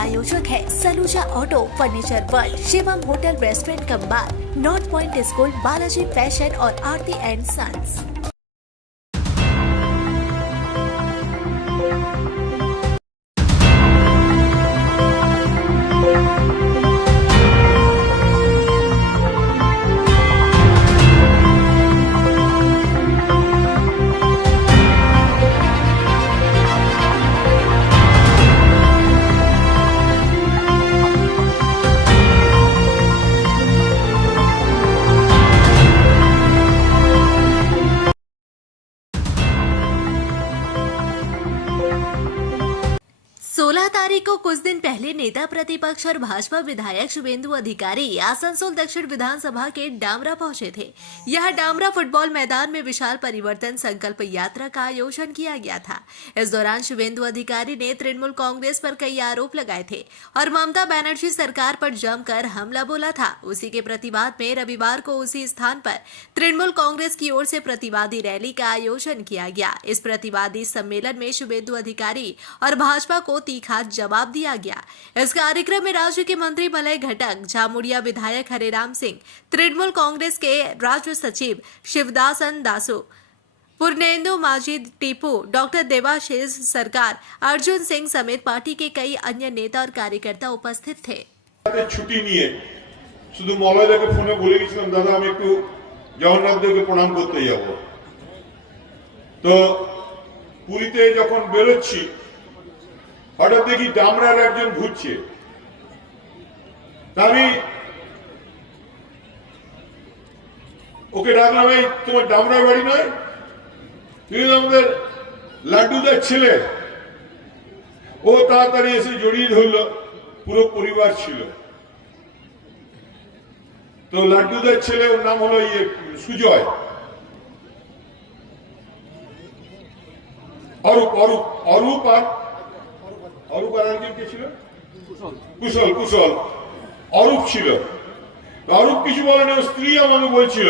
प्रायोजक है Saluja Auto, Furniture World, Shivam Hotel, Restaurant cum Bar, North Point School, Balaji Fashion और Aarti and sons. सोलह तारीख को कुछ दिन पहले नेता प्रतिपक्ष और भाजपा विधायक शुभेंदु अधिकारी आसनसोल दक्षिण विधानसभा के डामरा पहुंचे थे। यह डामरा फुटबॉल मैदान में विशाल परिवर्तन संकल्प यात्रा का आयोजन किया गया था। इस दौरान शुभेंदु अधिकारी ने तृणमूल कांग्रेस पर कई आरोप लगाए थे और ममता बनर्जी सरकार पर जमकर हमला बोला था। उसी के प्रतिवाद में रविवार को उसी स्थान पर तृणमूल कांग्रेस की ओर से प्रतिवादी रैली का आयोजन किया गया। इस प्रतिवादी सम्मेलन में शुभेंदु अधिकारी और भाजपा को तीखा जवाब दिया गया। इस कार्यक्रम में राज्य के मंत्री मलय घटक, झामुड़िया विधायक हरेराम सिंह, तृणमूल कांग्रेस के राज्य सचिव शिवदासन दासो, पूर्णेंदु माजिद टीपू, डॉक्टर देवाशीष सरकार, अर्जुन सिंह समेत पार्टी के कई अन्य नेता और कार्यकर्ता उपस्थित थे। छुट्टी নিয়ে শুধু মলয়দাকে ফোনে বলে গেছিলাম, দাদা আমি একটু জগন্নাথ দেবকে প্রণাম করতে যাব। তো পুরীতে যখন বেরোচ্ছি হঠাৎ দেখি ডামরার একজন ঘুরছে। আমি ওকে ডাকলাম, এই তোমার ডামরার বাড়ি নয়? তুমি আমাদের লাড্ডুদার ছেলে। ও তাড়াতাড়ি এসে জড়িয়ে ধরলো, পুরো পরিবার ছিল। তো লাড্ডুদার ছেলে, ওর নাম হলো সুজয়, অরূপ অরূপ অরূপ আর অরূপ আর একজন কে ছিল? কুশল কুশল অরূপ ছিল। অরূপ কিছু বলেনি, স্ত্রী আমাকে বলছিল,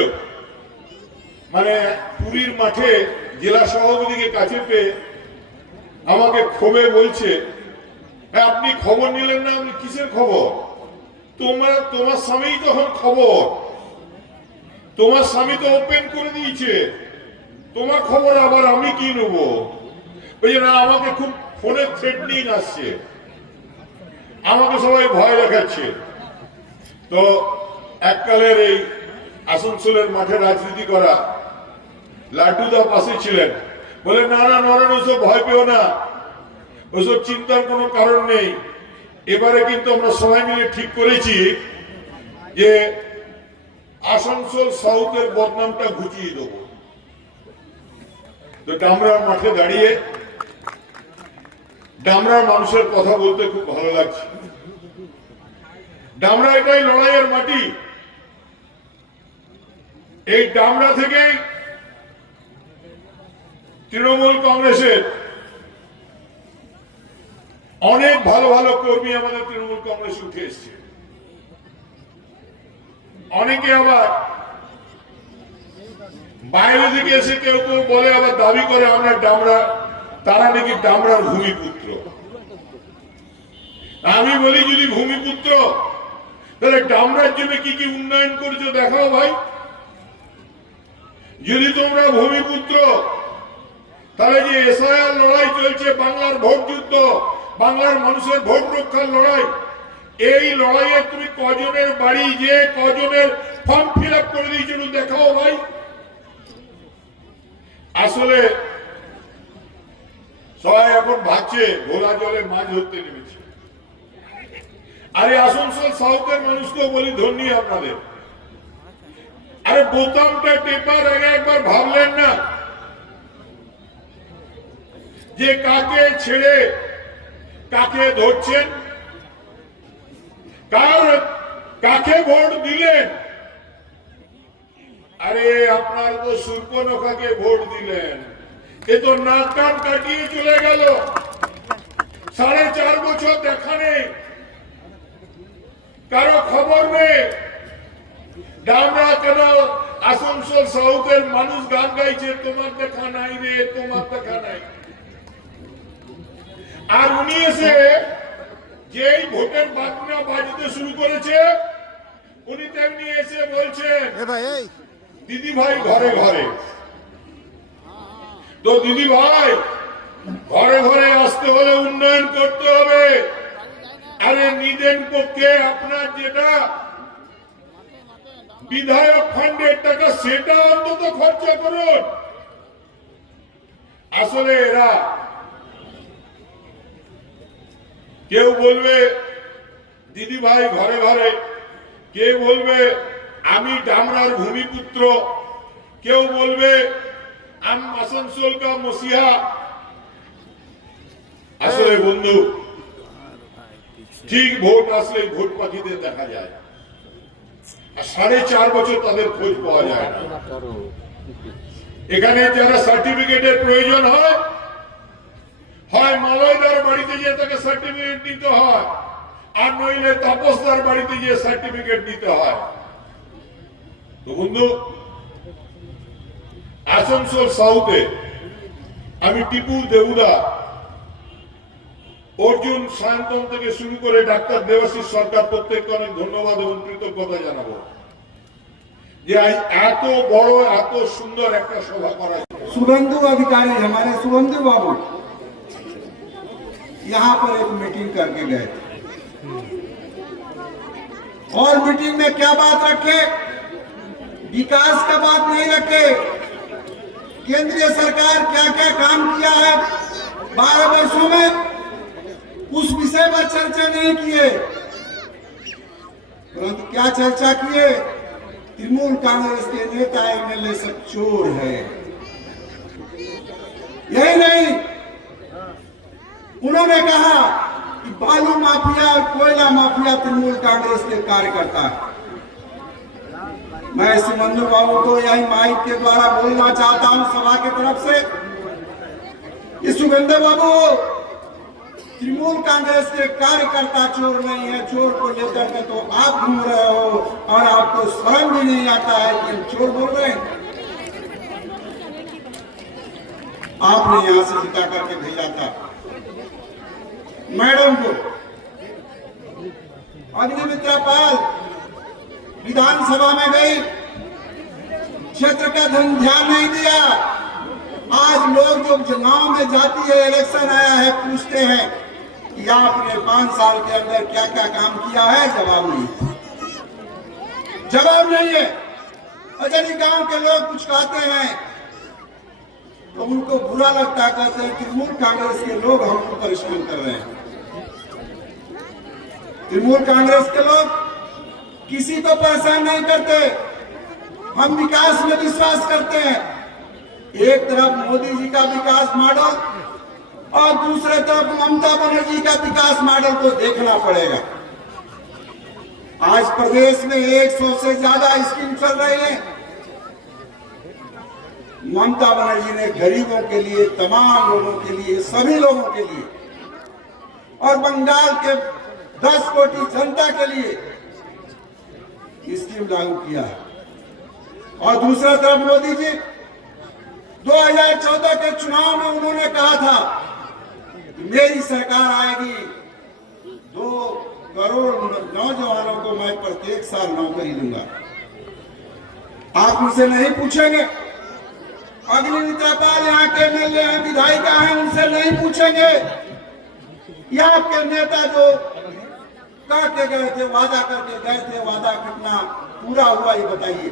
মানে পুরীর মাঠে জেলা সভাপতিকে কাছে পেয়ে আমাকে ক্ষোভে বলছে, আপনি খবর নিলেন না? আমি কিসের খবর? তোমার স্বামী তখন খবর, তোমার স্বামী তো ওপেন করে দিয়েছে, তোমার খবর আবার আমি কি নেব? ওই জন্য আমাকে খুব ফোনে থ্রেটনিং আসছে, আমাকে সবাই ভয় দেখাচ্ছে। তো এককালের এই আসানসোলের মাঠে রাজনীতি করা লাড্ডুদা পাশে ছিলেন, বলে না না নরেন, ওসব ভয় পেও না, ওসব চিন্তার কোনো কারণ নেই। এবারে কিন্তু আমরা সবাই মিলে ঠিক করেছি যে আসানসোল সাউথের বদনামটা ঘুচিয়ে দেব। তো ডামরার মাঠে দাঁড়িয়ে ডামরার মানুষের কথা বলতে খুব ভালো লাগছে। ডামরা এটাই লড়াইয়ের মাটি। এই ডামরা থেকেই তৃণমূল কংগ্রেসের অনেক ভালো ভালো কর্মী আমাদের তৃণমূল কংগ্রেসে উঠে এসছে। অনেকে আবার বাইরে থেকে এসে কেউ কেউ বলে, আবার দাবি করে আমরা ডামরা, তারা নাকি ডামরার ভূমিপুত্র। আমি বলি, যদি ভূমিপুত্র, তাহলে ডামরার জন্য কি কি উন্নয়ন করছো দেখাও ভাই। যদি তোমরা ভূমিপুত্র, তাহলে যে এসআইআর লড়াই চলছে, বাংলার ভোট যুদ্ধ, বাংলার মানুষের ভোট রক্ষার লড়াই, এই লড়াইয়ে তুমি কজনের বাড়ি যে কজনের ফর্ম ফিল আপ করে দিয়েছো দেখাও ভাই। আসলে সবাই এখন ভাবছে ঘোলা জলে মাছ ধরতে নেমেছে। আরে আসানসোল সাউথের মানুষকেও বলি ধন্যী আপনাদের। আরে বোতামটা টেপার আগে একবার ভাবলেন না যে কাকে ছেড়ে কাকে ধরছেন, কাকে ভোট দিলেন? আরে আপনার তো সূর্পনখাকে ভোট দিলেন, এ তো নাক কান কাটিয়ে চলে গেল, 4.5 বছর দেখা নেই, কারো খবর নেই। ডামরা কেন আসানসোল সাউথের মানুষ গান গাইছে, তোমার দেখা নাই রে, তোমার দেখা নাই। আর উনি এসে যেই ভোটের বাজনা বাজতে শুরু করেছে উনি তেমনি এসে বলছেন দিদি ভাই ঘরে ঘরে। তো দিদি ভাই ঘরে ঘরে আসতে হলে উন্নয়ন করতে হবে। আরে নিদেন পক্ষে আপনার যেটা বিধায়ক ফান্ডের টাকা সেটা অন্তত খরচা করুন। আসলে এরা কেউ বলবে দিদি ভাই ঘরে ঘরে, কেউ বলবে আমি ডামরার ভূমিপুত্র, কেউ বলবে আমি আসানসোল কা মসিহা। আসলে বন্ধু ঠিক ভোট আসলে ভোট পাখিদের দেখা যায়, আর 4.5 বছর তাদের খোঁজ পাওয়া যায় না। এখানে যারা সার্টিফিকেটের প্রয়োজন হয়, হয় মালয়দার বাড়িতে গিয়ে তাকে সার্টিফিকেট নিতে হয়, আর নইলে তাপসদার বাড়িতে গিয়ে সার্টিফিকেট নিতে হয়। তো বন্ধু আসানসোল সাউথে আমি টিপু দেবুদা, অর্জুন সায়ন্তন থেকে শুরু করে ডাক্তার দেবাশিস সরকার প্রত্যেককে অনেক ধন্যবাদ এবং কৃতজ্ঞতা জানাবো যে এত বড় এত সুন্দর একটা সভা করা। शुभेंदु अधिकारी हमारे शुभेंदु बाबू यहाँ पर एक मीटिंग करके गए थे और मीटिंग में क्या बात रखे? विकास का बात नहीं रखे। केंद्रीय सरकार क्या क्या काम किया है 12 वर्षों में, उस विषय पर चर्चा नहीं किए, परंतु क्या चर्चा किए? तृणमूल कांग्रेस के नेता एमएलए सब चोर है। यही नहीं, उन्होंने कहा कि बालू माफिया और कोयला माफिया तृणमूल कांग्रेस के कार्यकर्ता है। मैं सुमंदु बाबू को यही माइक के द्वारा बोलना चाहता हूं सभा की तरफ से कि शुभेंदु बाबू, तृणमूल कांग्रेस के कार्यकर्ता चोर नहीं है। चोर को लेकर के तो आप घूम रहे हो और आपको शर्म भी नहीं आता है कि चोर बोल रहे हैं। आपने यहां से जिता करके भेजा था मैडम को। अग्निमित्रा पाल विधानसभा में गई, क्षेत्र का ध्यान नहीं दिया। आज लोग जो गांव में जाती है, इलेक्शन आया है, पूछते हैं कि आपने 5 साल के अंदर क्या क्या काम किया है? जवाब नहीं, जवाब नहीं है। और यदि गांव के लोग कुछ कहते हैं तो उनको बुरा लगता है, कहते हैं तृणमूल कांग्रेस के लोग हमको परेशान कर रहे हैं। तृणमूल कांग्रेस के लोग किसी को परेशान नहीं करते, हम विकास में विश्वास करते हैं। एक तरफ मोदी जी का विकास मॉडल और दूसरे तरफ ममता बनर्जी का विकास मॉडल को देखना पड़ेगा। आज प्रदेश में 100 से ज्यादा स्कीम चल रही है। ममता बनर्जी ने गरीबों के लिए, तमाम लोगों के लिए, सभी लोगों के लिए और बंगाल के 10 कोटि जनता के लिए स्कीम लागू किया है। और दूसरा तरफ मोदी जी 2014 के चुनाव में उन्होंने कहा था कि मेरी सरकार आएगी, 2 करोड़ नौजवानों को मैं प्रत्येक साल नौकरी दूंगा। आप उनसे नहीं पूछेंगे? अग्निमित्रा पाल यहाँ के एमएलए हैं, विधायिका हैं, उनसे नहीं पूछेंगे यहाँ के नेता जो कह के गए थे, वादा करके गए थे, वादा कितना पूरा हुआ ये बताइए।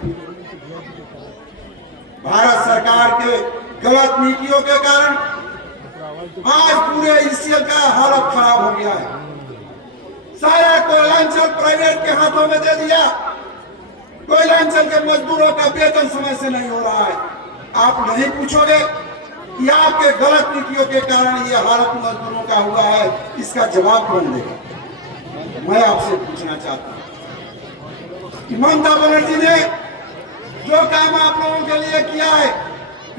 भारत सरकार के गलत नीतियों के कारण आज पूरे एशिया का हालत खराब हो गया है। सारा कोयलांचल प्राइवेट के हाथों में दे दिया। कोयलांचल के मजदूरों का वेतन समय से नहीं हो रहा है। आप नहीं पूछोगे कि आपके गलत नीतियों के कारण ये हालत मजदूरों का हुआ है, इसका जवाब कौन देगा? मैं आपसे पूछना चाहता हूं कि ममता बनर्जी ने जो काम आप लोगों के लिए किया है,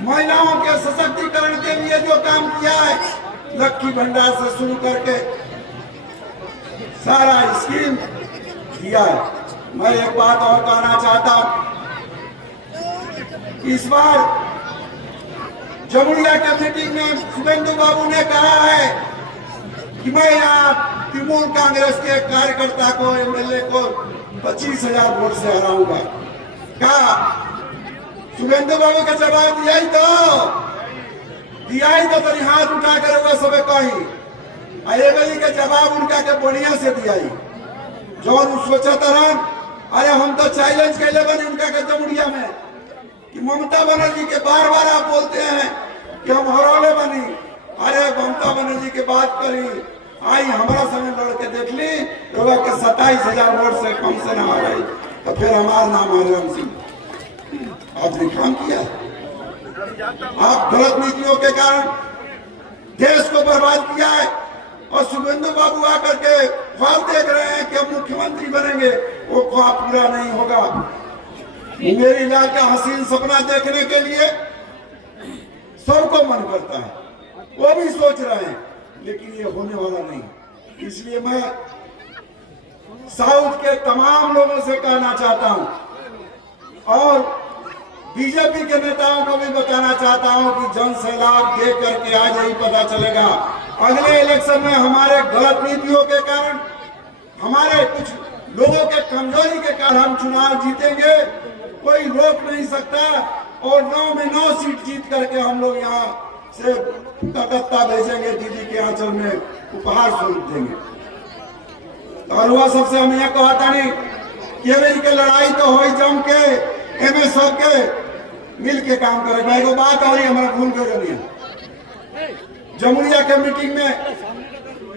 महिलाओं के सशक्तिकरण के लिए जो काम किया है, लक्ष्मी भंडार से शुरू करके सारा स्कीम दिया है। मैं एक बात और कहना चाहता हूं, इस बार जमुरिया के मीटिंग में शुभेंदु बाबू ने कहा है कि मैं यहाँ तृणमूल कांग्रेस के कार्यकर्ता को, एमएलए को 25,000 वोट से हराऊंगा। क्या शुभेंदु बाबू का जवाब दिया ही तो तरी हाथ उठा कर हुआ सब कही अरेबली के जवाब उनका के बढ़िया से दिया ही जो सोचा तरह। अरे हम तो चैलेंज कैले बने उनका के जमुड़िया में कि ममता बनर्जी के बार बार आप बोलते हैं कि हम हरौले बनी। अरे ममता बनर्जी की बात करी आई हमारा समय लड़ के देख ली तो के 27,000 वोट से कम से ना आ रही तो फिर हमारा नाम हरिराम सिंह। आपने काम किया, आप गलत नीतियों के कारण देश को बर्बाद किया है और शुभेंदु बाबू आकर के ख्वाब देख रहे हैं कि हम मुख्यमंत्री बनेंगे, वो ख्वाब पूरा नहीं होगा। मेरी लाल का हसीन सपना देखने के लिए सबको मन करता है, वो भी सोच रहे हैं, लेकिन ये होने वाला नहीं। इसलिए मैं साउथ के तमाम लोगों से कहना चाहता हूं और बीजेपी के नेताओं को भी बताना चाहता हूं कि जन सैलाब देख करके आज यही पता चलेगा अगले इलेक्शन में हमारे गलत नीतियों के कारण, हमारे कुछ लोगों के कमजोरी के कारण हम चुनाव जीतेंगे, कोई रोक नहीं सकता। और 9 में 9 सीट जीत करके हम लोग यहाँ से कलकत्ता भेजेंगे, दीदी के आंचल में उपहार स्वरूप देंगे। और वह सबसे हम यह कहता नहीं कि अमेरिका के लड़ाई तो हो जम के एम सबके मिल के काम करे। भाई को बात हो रही हमारा भूल कर रही है। जमुरिया के मीटिंग में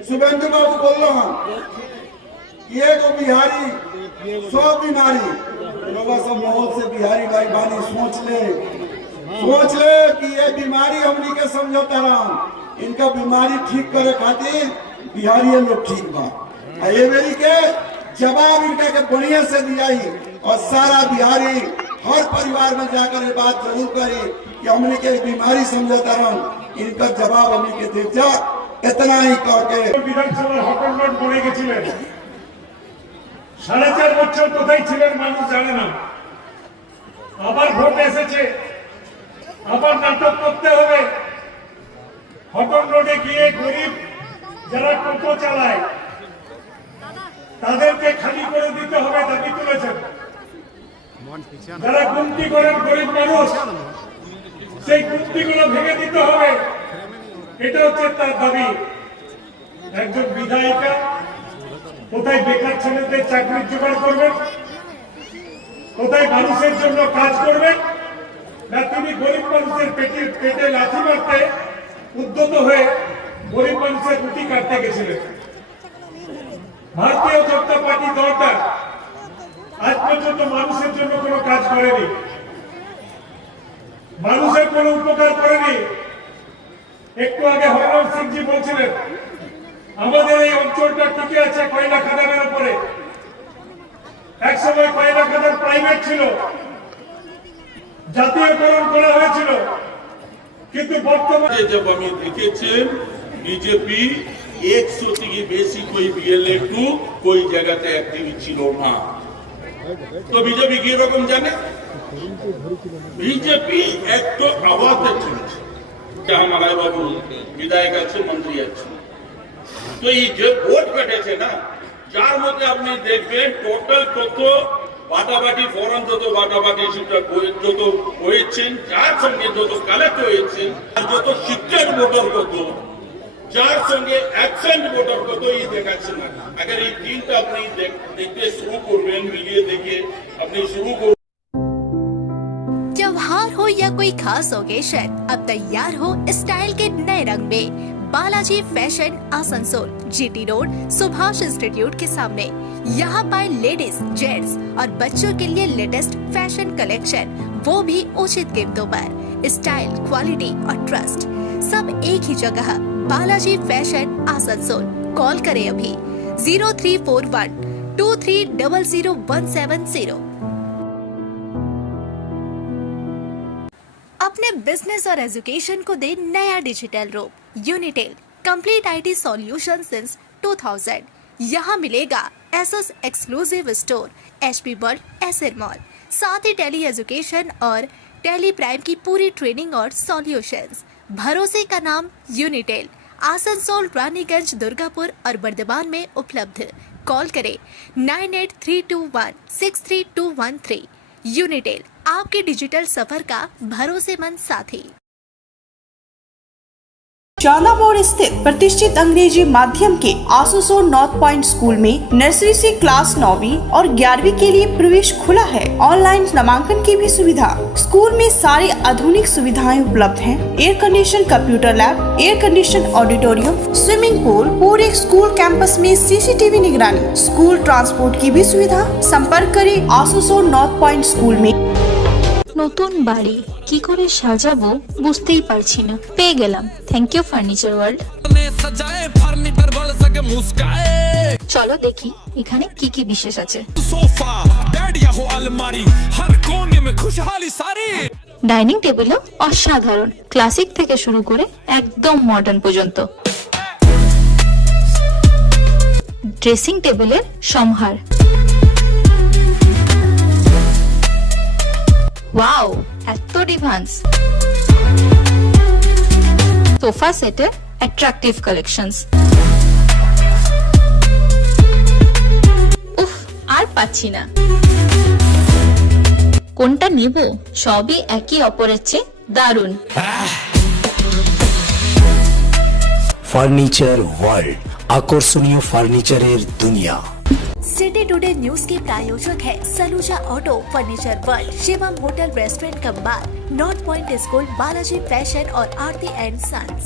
शुभेंदु बाबू बोल रहा हूँ ये को बिहारी 100 बीमारी लोग सब माहौल से बिहारी भाई बानी सोच ले कि ये बीमारी हमनी के समझौता रहा इनका बीमारी ठीक करे खातिर बिहारी लोग ठीक बा। ये मेरी के जवाब इनका के बढ़िया से दिया ही और सारा बिहारी हर परिवार में जाकर ये बात जरूर करी कि हमने के बीमारी समझौता रहा इनका जवाब हमने के दे जा। इतना ही कह के विधानसभा हकम নোট পড়ে গেছিলেন 4.5 বছর কোথায় ছিলেন মানুষ জানে না। আবার ভোট এসেছে, আবার নাটক করতে হবে। হকম রোডে গিয়ে গরিব যারা টোটো চালায় তাদেরকে খালি করে দিতে হবে দাবি তুলেছেন। যারা গুমটি করেন গরিব মানুষ সেই গুমটিগুলো ভেঙে দিতে হবে, এটা হচ্ছে তার দাবি। একজন বিধায়িকা কোথায় বেকার ছেলেদের চাকরির জোগাড় করবেন, কোথায় মানুষের জন্য কাজ করবেন, না তিনি গরিব মানুষের পেটে লাথি মারতে উদ্যত হয়ে গরিব মানুষের রুটি কাটতে গেছিলেন। ভারতীয় জনতা পার্টি দলটা আজ পর্যন্ত মানুষের জন্য কোনো কাজ করেনি, মানুষের কোনো উপকার করেনি। একটু আগে হরিরাম সিংজি বলছিলেন আমাদের এই অঞ্চলটা টিকে আছে কয়লা খাদানের উপরে। একসময় কয়লা খাদান প্রাইভেট ছিল, জাতীয়করণ করা হয়েছিল, কিন্তু বর্তমানে जब हमें देखे बीजेपी 100 থেকে বেশি कोई बीएलए 2 कोई জায়গাতে অ্যাক্টিভ ছিল না। তো বিজেপি কি রকম জানে, বিজেপি একটু আওয়াজ চলছে আমার বাবু বিধায়ক আছে মন্ত্রী আছে। তো এই যে ভোট কেটেছে না যার মধ্যে আপনি দেখবেন টোটাল কত বাটাবাটি ফোরাম যত বাটাবাটি সেটা যত হয়েছেন, যার সঙ্গে যত কালেক্ট হয়েছেন আর যত শিফটেড ভোটার কত, যার সঙ্গে অ্যাবসেন্ট ভোটার কত এই দেখাচ্ছে না। अगर এই তিনটা আপনি দেখতে শুরু করবেন, মিলিয়ে দেখে আপনি শুরু করবেন। त्योहार हो या कोई खास ओकेशन, अब तैयार हो स्टाइल के नए रंग में। Balaji fashion Asansol, GT road, Subhash institute के सामने। यहाँ पाए लेडीज, जेंट्स और बच्चों के लिए लेटेस्ट फैशन कलेक्शन, वो भी उचित कीमतों पर। स्टाइल, क्वालिटी और ट्रस्ट सब एक ही जगह। बालाजी फैशन आसनसोल। कॉल करें अभी 034123000170। अपने बिजनेस और एजुकेशन को दे नया डिजिटल रूप। Unitel complete IT solution since 2000। यहाँ मिलेगा SS exclusive store, HP World, SR mall, साथ ही टेली एजुकेशन और टेली प्राइम की पूरी ट्रेनिंग और सॉल्यूशंस। भरोसे का नाम यूनिटेल। आसनसोल, रानीगंज, दुर्गापुर और बर्दवान में उपलब्ध। कॉल करें 9832163213। यूनिटेल, आपके डिजिटल सफर का भरोसेमंद साथी। चांदा मोड़ स्थित प्रतिष्ठित अंग्रेजी माध्यम के आसनसोल नॉर्थ पॉइंट स्कूल में नर्सरी से क्लास 9वीं और 11वीं के लिए प्रवेश खुला है। ऑनलाइन नामांकन की भी सुविधा। स्कूल में सारी आधुनिक सुविधाएं उपलब्ध हैं। Air condition computer lab, air condition auditorium, swimming pool, पूरे स्कूल कैंपस में सीसीटीवी निगरानी, स्कूल ट्रांसपोर्ट की भी सुविधा। संपर्क करें आसनसोल नॉर्थ पॉइंट स्कूल में। নতুন বাড়ি কি করে সাজাবো বুঝতেই পারছি না। পেয়ে গেলাম, থ্যাংক ইউ ফার্নিচার ওয়ার্ল্ড। চলো দেখি এখানে কি কি বিশেষ আছে। ডাইনিং টেবিলও অসাধারণ, ক্লাসিক থেকে শুরু করে একদম মডার্ন পর্যন্ত। ড্রেসিং টেবিলের সম্ভার, ওয়াও এত ডিভান্স। সোফা সেটের অ্যাট্রাকটিভ কালেকশনস। উফ, আর পাচ্ছি না, কোনটা নেব? সবই একই অপরের চেয়ে দারুণ। ফার্নিচার ওয়ার্ল্ড, আকর্ষণীয় ফার্নিচারের দুনিয়া। सिटी टुडे न्यूज के प्रायोजक है Saluja Auto, Furniture World, Shivam Hotel, Restaurant cum Bar, North Point School, Balaji Fashion और आरती एंड सन्स।